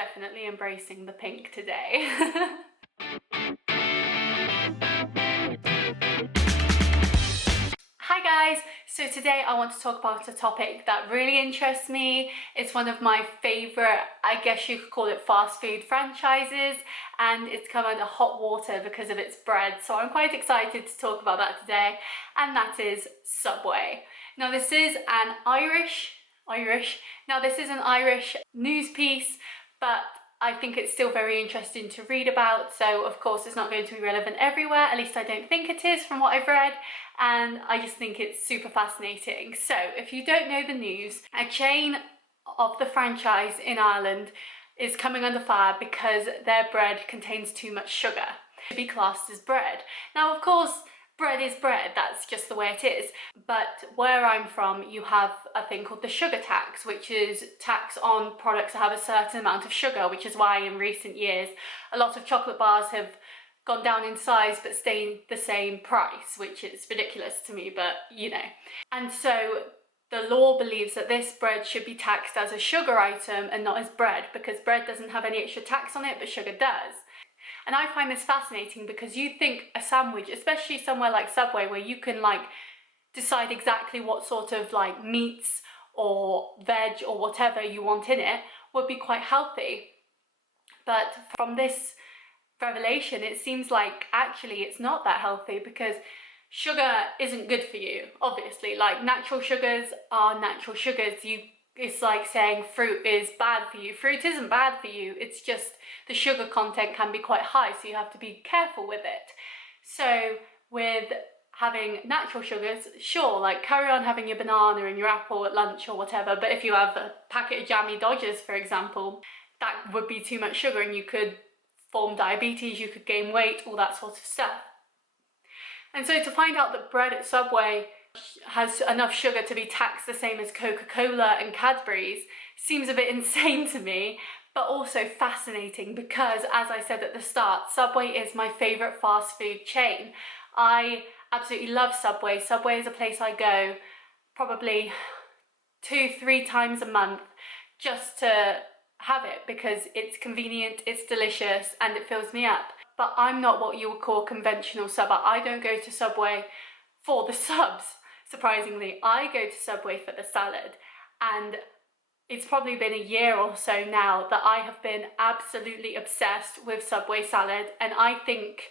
definitely embracing the pink today. Hi guys! So today I want to talk about a topic that really interests me. It's one of my favourite, I guess you could call it, fast food franchises, and it's come under hot water because of its bread. So I'm quite excited to talk about that today, and that is Subway. Now this is an Irish news piece, but I think it's still very interesting to read about. So of course it's not going to be relevant everywhere, at least I don't think it is from what I've read, and I just think it's super fascinating. So if you don't know the news, a chain of the franchise in Ireland is coming under fire because their bread contains too much sugar to be classed as bread. Now of course bread is bread, that's just the way it is. But where I'm from, you have a thing called the sugar tax, which is tax on products that have a certain amount of sugar, which is why in recent years a lot of chocolate bars have gone down in size but stayed the same price, which is ridiculous to me, but you know. And so the law believes that this bread should be taxed as a sugar item and not as bread, because bread doesn't have any extra tax on it, but sugar does. And I find this fascinating because you think a sandwich, especially somewhere like Subway where you can like decide exactly what sort of like meats or veg or whatever you want in it, would be quite healthy. But from this revelation, it seems like actually it's not that healthy, because sugar isn't good for you, obviously. Like, natural sugars are natural sugars. It's like saying fruit is bad for you. Fruit isn't bad for you, it's just the sugar content can be quite high, so you have to be careful with it. So with having natural sugars, sure, like carry on having your banana and your apple at lunch or whatever, but if you have a packet of Jammy Dodgers, for example, that would be too much sugar and you could form diabetes, you could gain weight, all that sort of stuff. And so to find out that bread at Subway has enough sugar to be taxed the same as Coca-Cola and Cadbury's seems a bit insane to me, but also fascinating because, as I said at the start, Subway is my favourite fast food chain. I absolutely love Subway. Subway is a place I go probably 2-3 times a month just to have it because it's convenient, it's delicious, and it fills me up. But I'm not what you would call conventional subber. I don't go to Subway for the subs, surprisingly. I go to Subway for the salad, and it's probably been a year or so now that I have been absolutely obsessed with Subway salad, and I think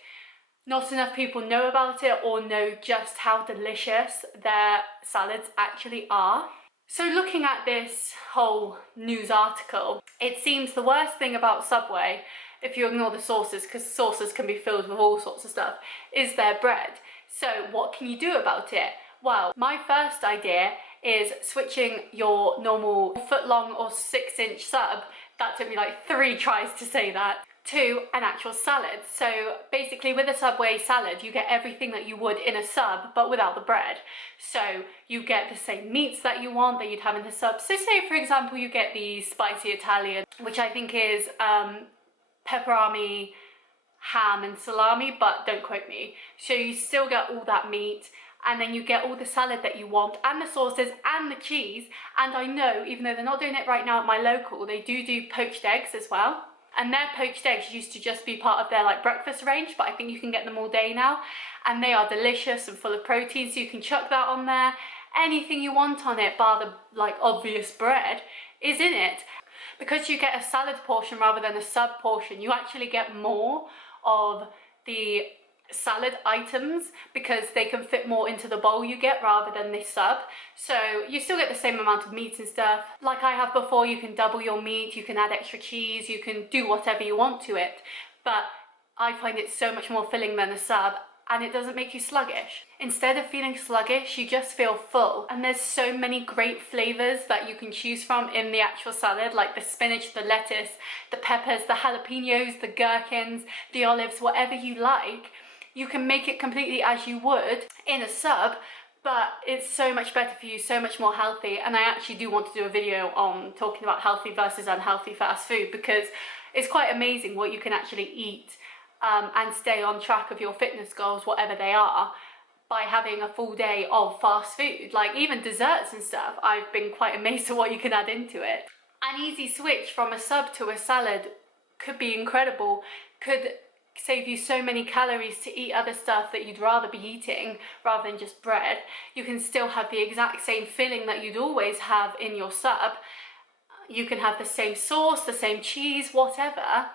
not enough people know about it or know just how delicious their salads actually are. So looking at this whole news article, it seems the worst thing about Subway, if you ignore the sauces, because sauces can be filled with all sorts of stuff, is their bread. So what can you do about it? Well, my first idea is switching your normal foot-long or 6-inch sub, that took me like 3 tries to say that, to an actual salad. So basically with a Subway salad you get everything that you would in a sub but without the bread. So you get the same meats that you want that you'd have in the sub. So say for example you get the spicy Italian, which I think is pepperoni, ham and salami, but don't quote me. So you still get all that meat, and then you get all the salad that you want and the sauces and the cheese. And I know, even though they're not doing it right now at my local, they do poached eggs as well. And their poached eggs used to just be part of their like breakfast range, but I think you can get them all day now, and they are delicious and full of protein, so you can chuck that on there. Anything you want on it, bar the like obvious bread, is in it. Because you get a salad portion rather than a sub portion, you actually get more of the salad items because they can fit more into the bowl you get rather than the sub. So you still get the same amount of meat and stuff. Like I have before, you can double your meat, you can add extra cheese, you can do whatever you want to it. But I find it so much more filling than a sub, and it doesn't make you sluggish. Instead of feeling sluggish, you just feel full. And there's so many great flavors that you can choose from in the actual salad, like the spinach, the lettuce, the peppers, the jalapenos, the gherkins, the olives, whatever you like. You can make it completely as you would in a sub, but it's so much better for you, so much more healthy. And I actually do want to do a video on talking about healthy versus unhealthy fast food, because it's quite amazing what you can actually eat and stay on track of your fitness goals, whatever they are, by having a full day of fast food. Like even desserts and stuff, I've been quite amazed at what you can add into it. An easy switch from a sub to a salad could be incredible, could save you so many calories to eat other stuff that you'd rather be eating rather than just bread. You can still have the exact same filling that you'd always have in your sub. You can have the same sauce, the same cheese, whatever,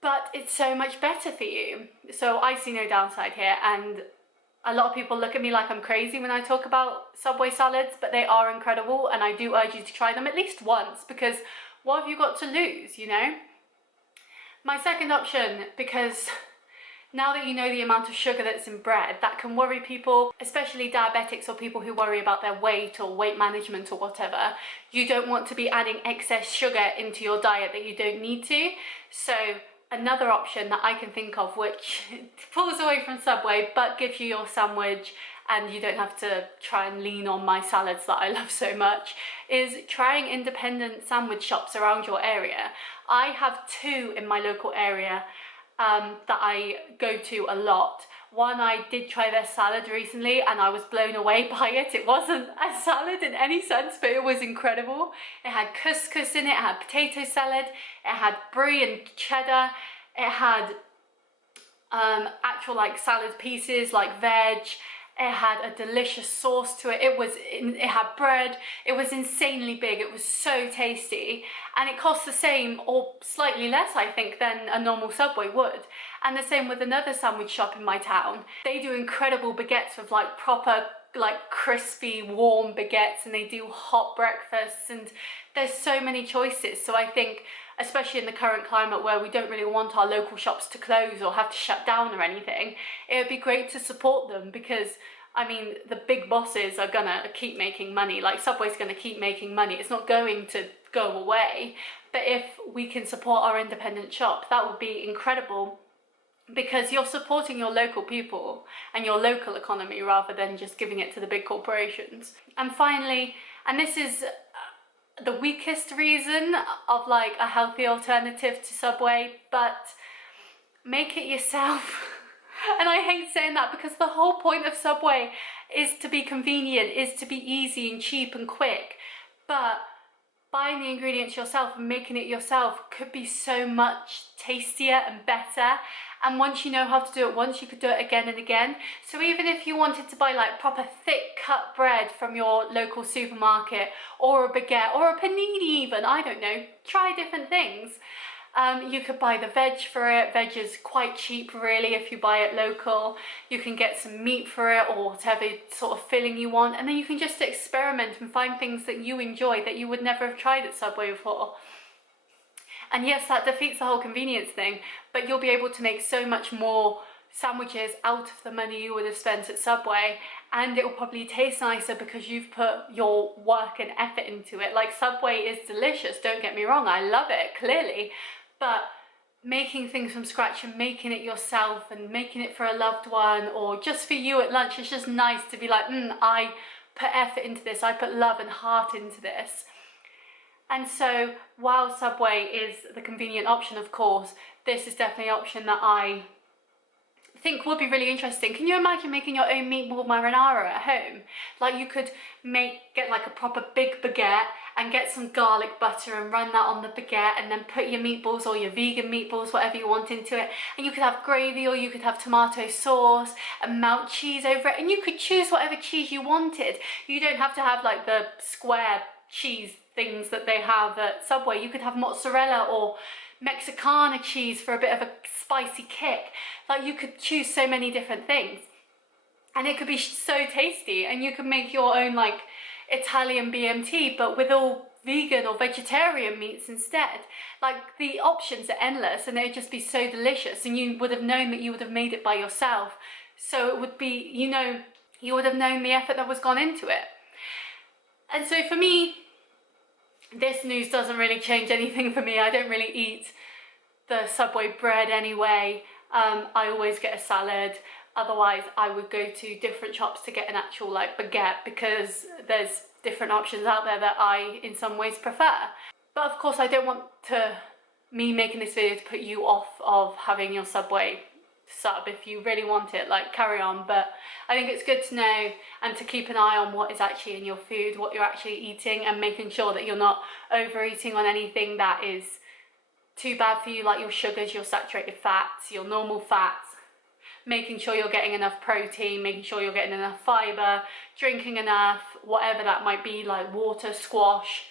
but it's so much better for you. So I see no downside here, and a lot of people look at me like I'm crazy when I talk about Subway salads, but they are incredible, and I do urge you to try them at least once, because what have you got to lose, you know? My second option, because now that you know the amount of sugar that's in bread, that can worry people, especially diabetics or people who worry about their weight or weight management or whatever. You don't want to be adding excess sugar into your diet that you don't need to. So another option that I can think of, which pulls away from Subway but gives you your sandwich and you don't have to try and lean on my salads that I love so much, is trying independent sandwich shops around your area. I have two in my local area that I go to a lot. One, I did try their salad recently and I was blown away by it. It wasn't a salad in any sense, but it was incredible. It had couscous in it, it had potato salad, it had brie and cheddar, it had actual like salad pieces like veg, it had a delicious sauce to it, it had bread, it was insanely big, it was so tasty, and it cost the same or slightly less I think than a normal Subway would. And the same with another sandwich shop in my town. They do incredible baguettes with like proper like crispy warm baguettes, and they do hot breakfasts, and there's so many choices. So I think, especially in the current climate where we don't really want our local shops to close or have to shut down or anything, it would be great to support them, because I mean, the big bosses are gonna keep making money. Like Subway's gonna keep making money. It's not going to go away. But if we can support our independent shop, that would be incredible, because you're supporting your local people and your local economy rather than just giving it to the big corporations. And finally, and this is the weakest reason of like a healthy alternative to Subway, but make it yourself. And I hate saying that, because the whole point of Subway is to be convenient, is to be easy and cheap and quick. But buying the ingredients yourself and making it yourself could be so much tastier and better. And once you know how to do it once, you could do it again and again. So even if you wanted to buy like proper thick cut bread from your local supermarket, or a baguette, or a panini even, I don't know, try different things. You could buy the veg for it. Veg is quite cheap really if you buy it local. You can get some meat for it, or whatever sort of filling you want, and then you can just experiment and find things that you enjoy that you would never have tried at Subway before. And yes, that defeats the whole convenience thing, but you'll be able to make so much more sandwiches out of the money you would have spent at Subway, and it will probably taste nicer because you've put your work and effort into it. Like, Subway is delicious, don't get me wrong, I love it, clearly, but making things from scratch and making it yourself and making it for a loved one or just for you at lunch, it's just nice to be like, I put effort into this, I put love and heart into this. And so while Subway is the convenient option, of course, this is definitely an option that I think would be really interesting. Can you imagine making your own meatball marinara at home? Like, you could get like a proper big baguette and get some garlic butter and run that on the baguette, and then put your meatballs or your vegan meatballs, whatever you want, into it, and you could have gravy or you could have tomato sauce and melt cheese over it, and you could choose whatever cheese you wanted. You don't have to have like the square cheese things that they have at Subway. You could have mozzarella or Mexicana cheese for a bit of a spicy kick. Like, you could choose so many different things, and it could be so tasty, and you could make your own like Italian BMT, but with all vegan or vegetarian meats instead. Like, the options are endless, and they'd just be so delicious, and you would have known that you would have made it by yourself. So it would be, you know, you would have known the effort that was gone into it. And so for me, this news doesn't really change anything for me. I don't really eat the Subway bread anyway. I always get a salad. Otherwise, I would go to different shops to get an actual like baguette, because there's different options out there that I, in some ways, prefer. But of course, I don't want me making this video to put you off of having your Subway sub. If you really want it, like, carry on, but I think it's good to know and to keep an eye on what is actually in your food, what you're actually eating, and making sure that you're not overeating on anything that is too bad for you, like your sugars, your saturated fats, your normal fats. Making sure you're getting enough protein, making sure you're getting enough fibre, drinking enough, whatever that might be, like water, squash,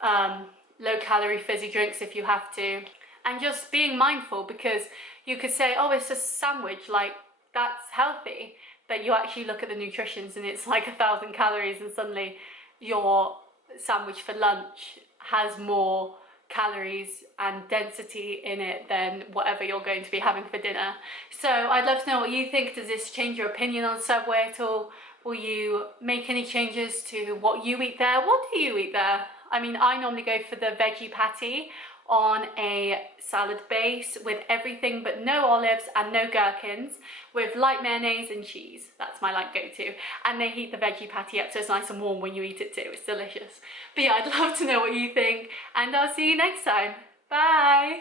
low calorie fizzy drinks if you have to. And just being mindful, because you could say, oh, it's a sandwich, like, that's healthy, but you actually look at the nutritions and it's like 1,000 calories, and suddenly your sandwich for lunch has more calories and density in it than whatever you're going to be having for dinner. So I'd love to know what you think. Does this change your opinion on Subway at all? Will you make any changes to what you eat there? What do you eat there? I mean, I normally go for the veggie patty on a salad base with everything but no olives and no gherkins, with light mayonnaise and cheese. That's my like go-to. And they heat the veggie patty up so it's nice and warm when you eat it too. It's delicious. But yeah, I'd love to know what you think, and I'll see you next time. Bye!